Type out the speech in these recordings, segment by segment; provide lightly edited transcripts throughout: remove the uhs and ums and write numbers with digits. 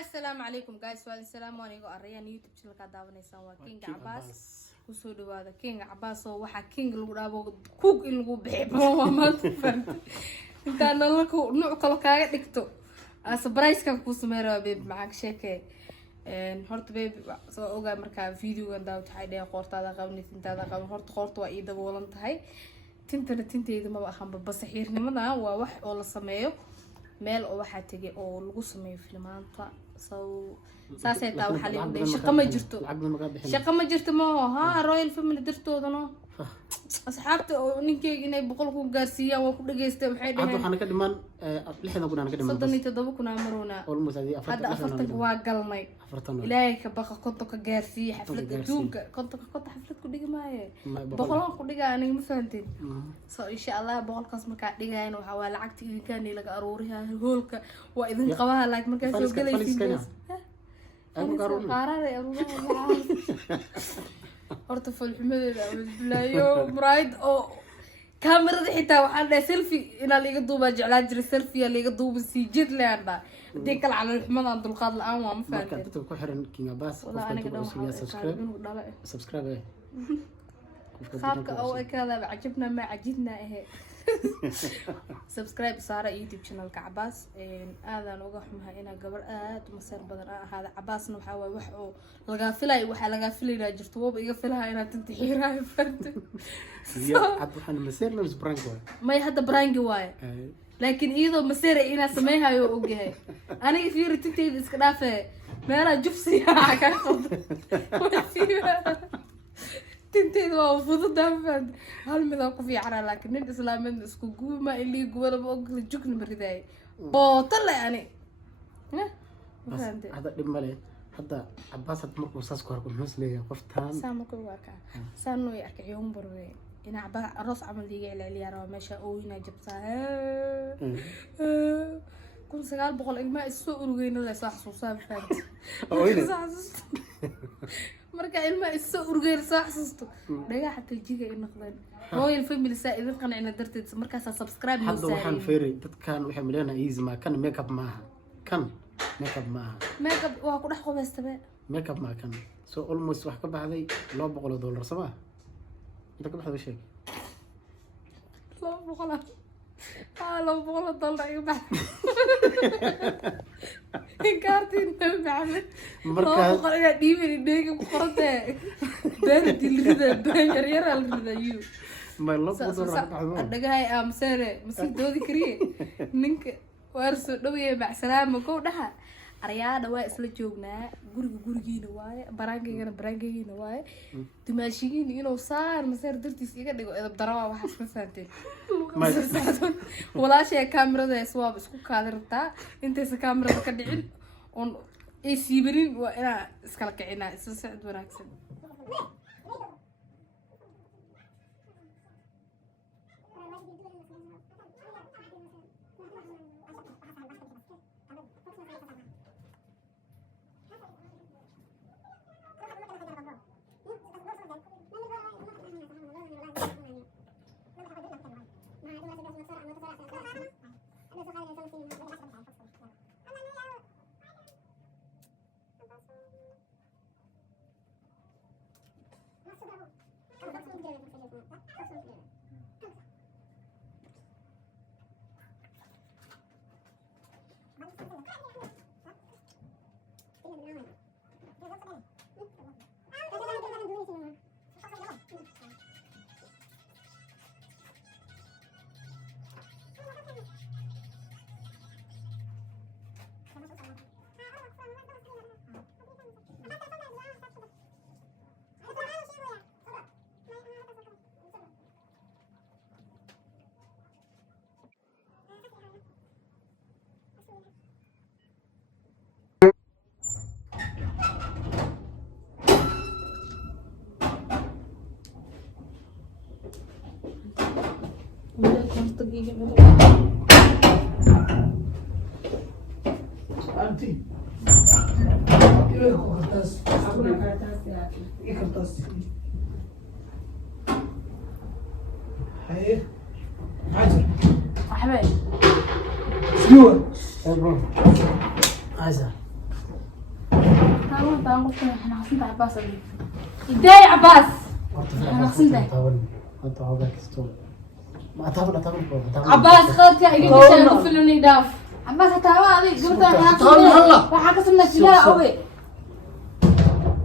السلام عليكم guys والسلام عليكم أريان يوتيوب channel ka daawanaysan waa King Abbas ku soo dhawaada King Abbas oo waxa King lagu dhaabo cook in lagu bixiyo ma fahmta inta nalku nooc kale kaaga dhigto surprise ka ku sameeyo babe macag sheekay horta babe soo ogaa marka video-gan daawad waxay dhigay qoortaada qabnid intaada qabn horta qoorta waa ii daboolan tahay tinteedu ma ahan basaxiirnimada waa wax oo la sameeyo meel oo waxa tagay oo lagu sameeyo filmaanta saasay taa waxa la yidhi shaqo ma jirto ma aha royal family dirtoodana asxaabta oo ninkeyga inay boqol ku gaarsiiyaan waa ku dhageystay waxay dhaheen waxaan ka dhiman 60 kuna ka dhiman 37 kuna maruna hadda 40 waa galnay ilaahay ka baqa konto ka gaarsiiyay xaflad adduunka konto xaflad ku dhigi maaye boqolan ku dhiga aniga ma fahanteen soo insha Allah boqolkaas marka dhigayna waxa waa lacagta idinkaan laga aruuriyaa hoolka waa idin qabaha laakiin marka soo galaysiin qaarada aruuriyaa horta falxumadeeda bilaayo muraayid oo kaamirada xitaa waxaan dhahay selfie ina liiga duuba jeclaa jiray selfie liiga duuba si jid leenda hadii kala calal xumada aan dulqaad la'aan waa ma fahanteen dadka ku xiran King Abbas subscribe qaabka oo ay kala cajibna ma cajibna subscribe saara YouTube channel ka Abbas aadan uga xumahay ina gabar aad u masar badan ahaada Abbasna waxa way wax oo laga filay waxa laga filayna jirto waba iga filahay inaad inta xiiraayo farta ya ad waxaan masar la brank way may hadda brank way laakiin iyadoo masar ina sameeyayo ogahay aniga fiiri tinteeda iska dhaafay meela jufsi ka qod tinteedu waa fududaa fad hal mid ku fiican laakiin nin islaamid isku guuma ilii gubada oo kala jugna bariday oo tale ani hada dhib male hada Abbas markuu saas ku arko nus leeyahay qoftaan saamku waa ka saanu ay arkayeen barwe ina Abbas aroos amal diga ilaaliya raba meesha oo ina jabtaa kun 900 ilma isoo urugeyna la soo xasuusan fad marka ilma isoo urgeer soo xasuusto dhagaxa tajiga in noqdeen royal family saa idin qancina darteed markaas subscribe ma saari waxaan feeray dadkan waxay mileena easy ma kan makeup maaha kan makeup waa ku dhax qobaystabe makeup ma kan so almost wax ka baxday $200 sabaa inta ka baxday sheeg $200 $200 iga baxday كارتين بعمل مركز قرية ديمي ديك قرطة بنت الرذا بنير يرى الرذا يو ما الله بدور على الدقاي أمسرة مسيد دودي كريه نك وارسو دوية مع سلامة كودها أريانا واي سلجوجنا جورجين واي برانجينا واي تماشيين ينو صار مسير درتي سيجا دقو إذا بدروا واحد فهمتين ولا شيء كاميرا ذا سواب اسكو كادرتا انت كاميرا كدعين on ay siibirin waa ina iskala kicina isla socod wanaagsan Auntie, Hey, Hajar. Ahmed. Skewer. Hey bro. Hajar. تعالوا تعالوا احنا عاصمة عباس اللي ازاي عباس انا خصنت انت عاوزك تستوي ما تابل عباس خلت يجي شيء قفلني داف عباس تعالوا عليك قلت انا راح اقسم لك لا اوي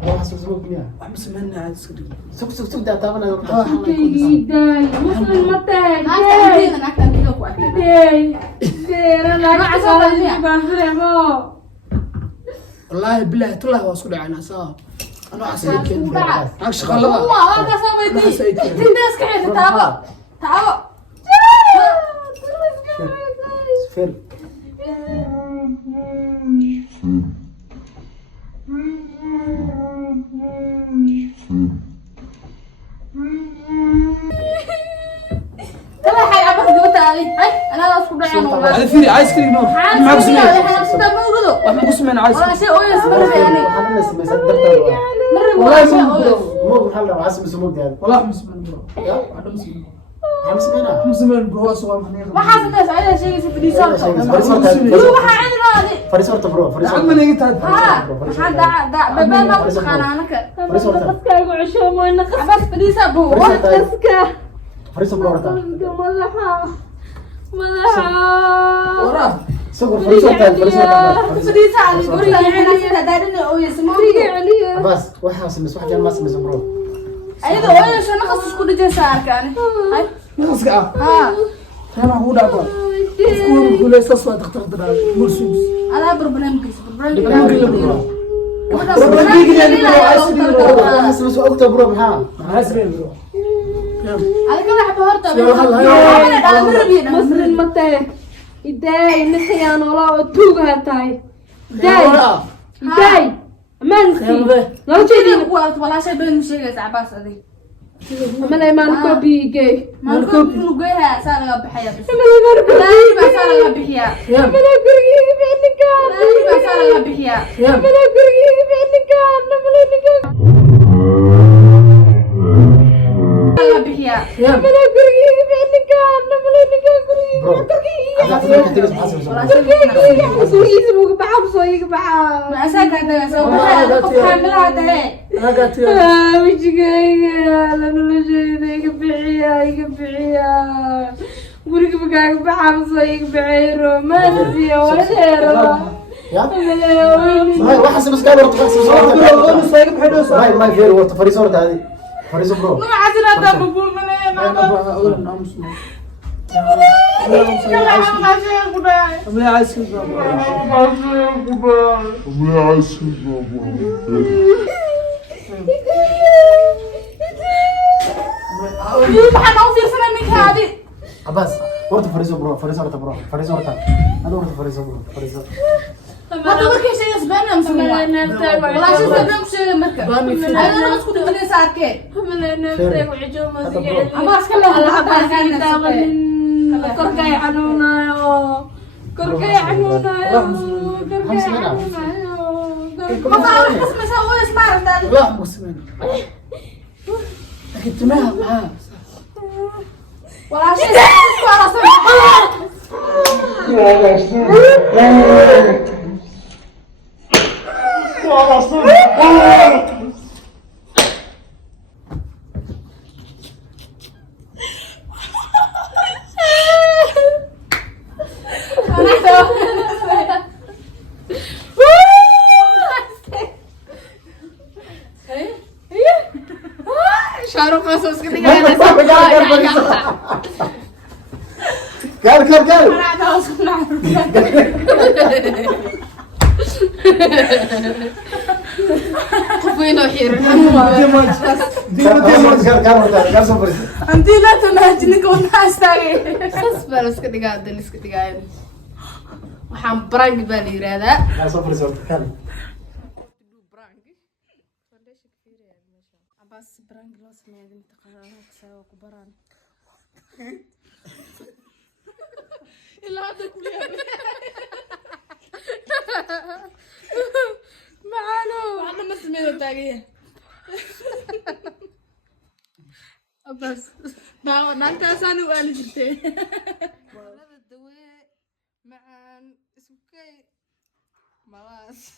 واحد سوق بيها أحمس مني عاد سكري سوق ده تابل داي مسلم متى داي انا كان كده واكل داي داي انا ما عصبني بفرمو والله بالله تله واسود عنا صار أنا عسيت كده عكس والله غلط ما سويتي تندس كحيل تعالوا تعالوا فين ترى حي عباس قلت علي هاي انا لا اسكت يعني والله على فيري عايز كريم نور معك حاسس سمين انا كنت موجود أحمد قسم أنا عايز والله شيء اوي اسمه يعني انا لسه صدقت مره والله والله مو محل عاصم سموك ده والله أحمس من برو هذا مسلم خمس منها أحمس من برو سوا من ما حاسس الناس عليها شيء في ديسارته شو waxa عين راضي فريسورت برو عم من يجي تعب ها حد بابا ما تخانا انا قفكا igu cusho moyna qas fadhiisa buu qaska فريسو برو madaxa وراه سوق فريسورت fadhiisa ali guriga ina sida daadin oo yesmo بس واحد اسمه واحد ما اسمه برو ayada oo yeesho naqas isku dhijaysa arkaan hay نقص قاع ha أنا هو دابا كل كل أساس دكتور دراج مرسوس ada barnaamijkiisa اسمه اكتر برو محا عايز مين برو على كل حبه horta انا مربي مسرين متى iday nixiyaan wala tuuga tahay iday mansi loo jeedin kuwa wala shay been sheegaysa Abbas aday amana imaan ko biigay maan ko biigay saa laga bixiya amana saa laga bixiya amana guriga bixinka amana saa laga bixiya amana guriga bixinka amana ninka laga bixiya amana guriga bixinka amana ninka ما في ورطة فريسة ورطة هذه فريسة برو ما عزنا دابو من أمي عايز كريم عباس ورطة فريسة برو فريسة ورطة برو فريسة ورطة هذا ورطة فريسة برو فريسة هذا مركز شيء يسبنا مسوي والله شيء يسبنا شيء مركز أنا بس كنت بني ساكت عباس كلها عباس كركي عنونا كركي عنونا ما تعرف اسمه سوي اسمه لا مسلم لكن تمام ولا شيء ولا شارو قصص كده قال قفينو حير انت لا تنهجني كون حاستاغي صفر اسك دغاد اسك دغاين waxaan brand baan yiraahdaa Abbas brand loo sameeyay inta qaraano kasoo ku baraan ilaa hada kulliya معانو واحنا ما سمينا تاغيه بس انت اساني وقالي جبتي هذا الدواء معان اسمكي ملاس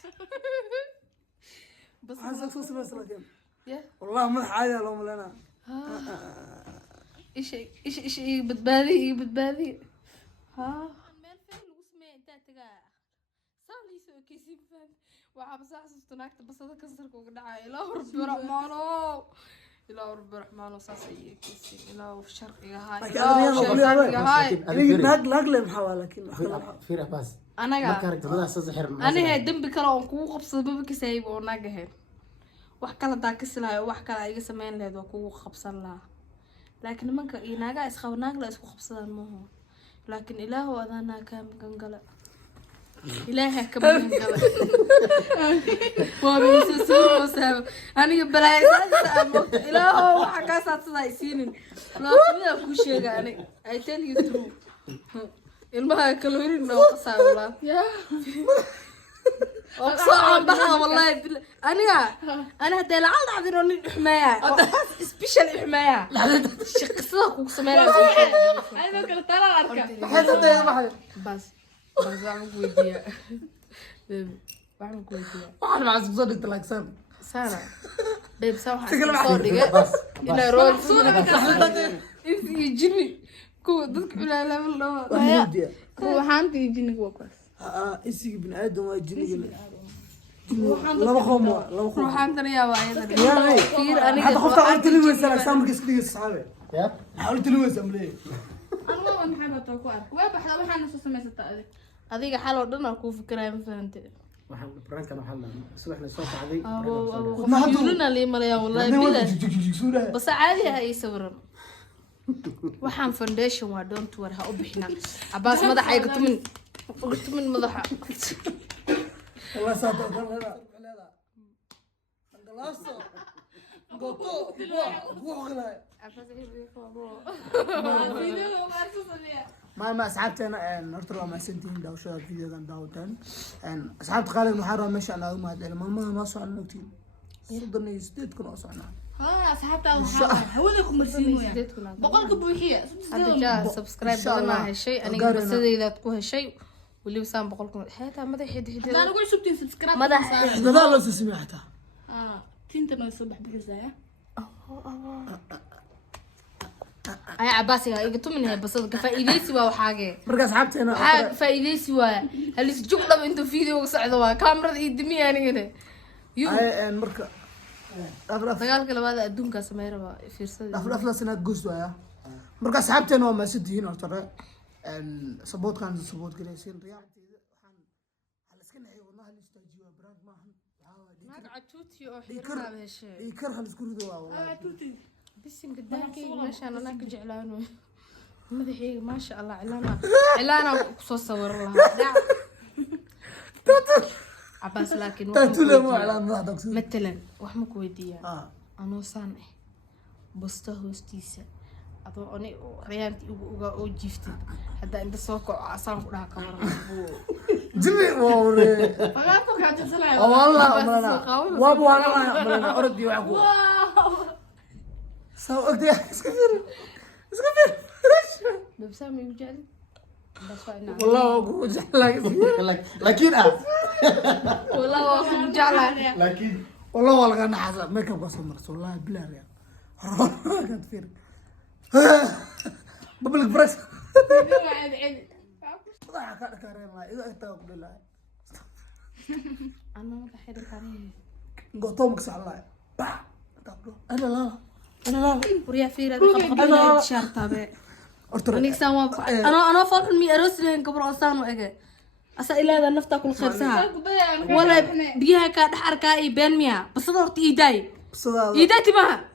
بس حاسك صوص بس لكن يا والله ما حاجة لو ملنا ايش بتبادي ها meel feel lagu sameeyay inta tagaa saaliis oo kiisin fan waxa masaxsto naagta basada kansarka uga dhacay ilaa rabbi raxmaano saas ay kiisin ilaa sharciga haay ناق لهم حوا لكن fiir Abbas anaga marka aragto madax soo xir aniga dambi kale oo kugu qabsado baba ka saayib oo naag ahayn wax kala daa ka silaayo wax kale ay iga sameyn leedo kugu qabsan lahaa laakiin nimanka inaaga isqaw naag la isku qabsadaan maaha laakiin ilaahu adana ka magan gala ilaaha ka magan gala waa soo saab aniga balaayada ama ilaahu waxa ka saadsaday siinin loo ku sheegay I tell you true ilmaha kalorin oo qasaawla ya أقصى بها والله أنا هدا العالم عذروا الحماية سبيشال الحماية شق صدق وسمعنا أنا ما قلت أنا أركب حتى يا محل بس بعمل كويدية بعمل كويدية واحد مع صدق طلعك سام سنة بيب سامح صدق بس إلى رول يجيني كو ضدك ولا لا والله كو حانتي يجيني كوكس إيش بن آدم وجني لا بخوم روحان تريا وايد يا كثير أنا هذا خفت أقول تلوي سلك سامر كسكري الصحابة يا حاول تلوي ساملي أنا ما بنحب أتوقع وين بحلا وين حنا نص سمية ستة هذيك حلوة ضنا كوف كرايم فهمت waxaan brankan waxa la subaxna soo kacday ما حدولنا لي مريا والله بلا بس عادي هاي صورنا waxaan foundation waa don't worry ha u bixina Abbas madaxa ay قلت من مضحى والله صادق هذا انقلاصه قطو بوغلا ما اصحابتنا نرتر مع سنتين داو شو فيديو كان داوتن ان اصحاب قال المحرم مش انا ما ادري ما سو عن نوتين صدقني يستيد كنا صعنا ها اصحابتها هودكم مرسين بقولك بوحيه هذا سبسكرايب بدنا هالشيء انا بس اذا تكون هالشيء واللي وسام بقولكم حياتها مدى حد انا اقول سبتين سبسكرايب مدى لا لا سمعتها تنتنا يصبح بحزايا اي عباسي قلت منها بس فايديسي waa waxaage marka asxaabteena waxa faa'iideysi waa hal is jug dhab inta video socdo waa kaamirada ii dimiya anigana ay marka dagaalka labaad adduunka sameeyay fiirsada afla sanad goos waaya marka asxaabteena waa maasidiin horta support galaysiin riyaalteeda waxaan hal iska naxay wadnaha la istaajiyo brand maahan magaca tuuti oo xirnaa heshay ikar hal isku rido waa wallahi بسم قدامك ماشان أنا كجعلانه مدحي ما شاء الله علانا قصص صور الله عباس لكن مثلا وحمك وديا أنا صانع بسته هستيسة أبو أنا ريانتي أو جفتي هذا عند السوق عصام كلها كمرة جميل ووري فلا توقعت تسلع والله وابو أنا أردي وعقو سوق دي اسكفر بسامي وجعلي والله أقول جعلك لكن والله أقول جعلي لكن والله أنا حاسب ما كان بصل مرس والله بلا ريال كنت فير ببلغ برس ضاع كارين الله إذا أتوقع بالله أنا ما بحب كارين قطومك سعلا أنا لا أنا وريا فيرة خبطنا شرطة بقى أنا سام أنا فاكر مي أروس لين قبل أصلا وإجا أسا إلى هذا نفط كل خير ساعة ولا بيها كاد حركة يبان ميا بس ضرت إيداي إيداي تبعها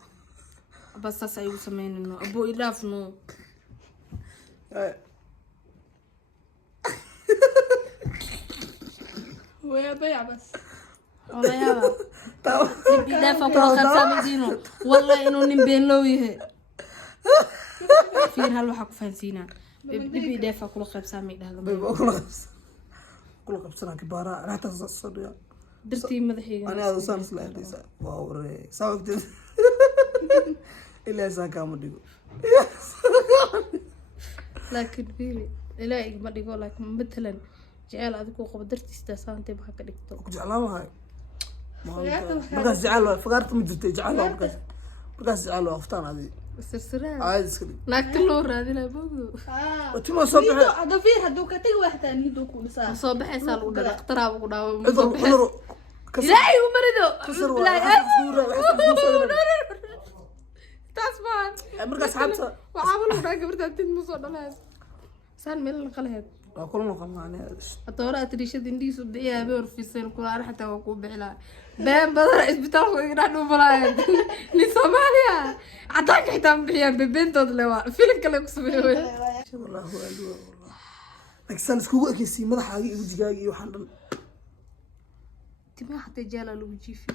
بس أسا يسمين إنه أبو إلاف إنه ويا بيع بس والله يا نبي دافع كل خمسة مدينة والله إنه نبين لويه فين هالو حق فانسينا نبي دافع كل خمسة مدينة كل خمسة كبارة راح تصل يا درتي مدحي أنا هذا صار سلاح ليس واو ري سويت إلا ساكا مديو لكن فيلي لا ما ديقول لك مثلا جعل هذيك وقبل درتي استاسان تبغى كدكتور جعلها هاي markaas jecel waa fagaarta ma jirtay jecel waa markaas jecel waa aftaan adi سرسرها caadi iska dhig ناكلو رادي لا بوغدو timo soo bixi هذا فيه هذا كتير واحد ثاني دو كل ساعة صباح يسال ودا اقتراب ودا cudur kasar لا يمرضو kasar لا waa تسمع markaas xabta وعامل ودا قبرت انت مو دلاس سان ميل القلهد waa kula noqon maana الدورة تريشة دندي سبعية بيور في السن كل حتى وكو بحلا بين بدر اسبتال ويرانو بلاين لسوماليا عطاك حتى مبيان ببنت ودلوا فيلم كله كسبيه والله هو والله لكن iskugu ekaysi madaxaaga iyo wajigaaga iyo waxaan dhan تما حتى جالا لو جي في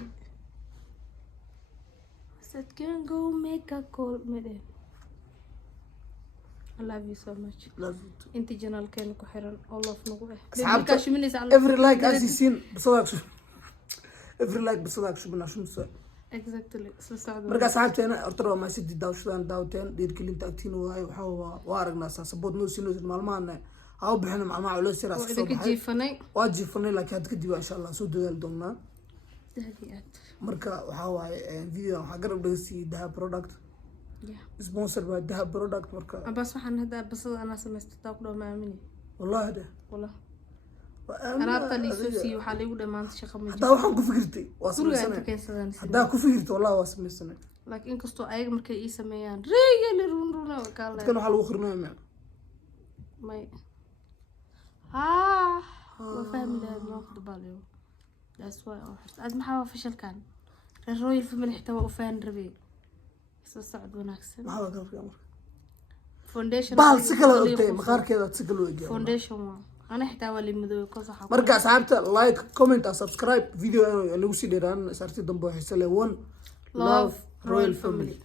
said can go make a call مدين I love you so much love you too. انت جنال كان كحرن الله فنقوه أصحابته every like as you seen بصدق شو every like بصدق شو بنا شو مسوي exactly سعد marka asxaabteena horta ma sidii daawashadaan daawteen dhiirgelinta agtiin waay waxa waa aragnaa sasabood noo sinoo maalmahan ha u bixin macmaa culeys yar oo idinka jiifanay waa jiifanay laakiin had kadib insha Allah soo dadaal doonaa daadiyaad marka waxa waaye video waxa garab dhageysi daha product sponsor by daha product marka bas waxaan hada basada ana sameystay taa ku dhamaamini wallahi hada wallahi alaabta liisusi waxa lagu dhamaantay shaqo ma hada waxaan ku fikirtay waa sameeyay hada ku fikirtay wallahi waa sameeyay laakiin kasto ayaga markay ii sameeyaan reeyal runruna kala kan waxa lagu khirnaa may وفاهم لها الموقف باليو الأسواق أو حرت أد محاوى فشل كان الروي في من احتوى وفان ربي صعد وناكسن ما هو كان في أمر فونديشن بال سكل قلتي مخار كذا سكل وجه فونديشن أنا احتوى اللي مدوي كوزح مرجع صاحبته لايك كومنت سبسكرايب فيديو اللي وصل لنا صارت دم بحسله 1 love royal family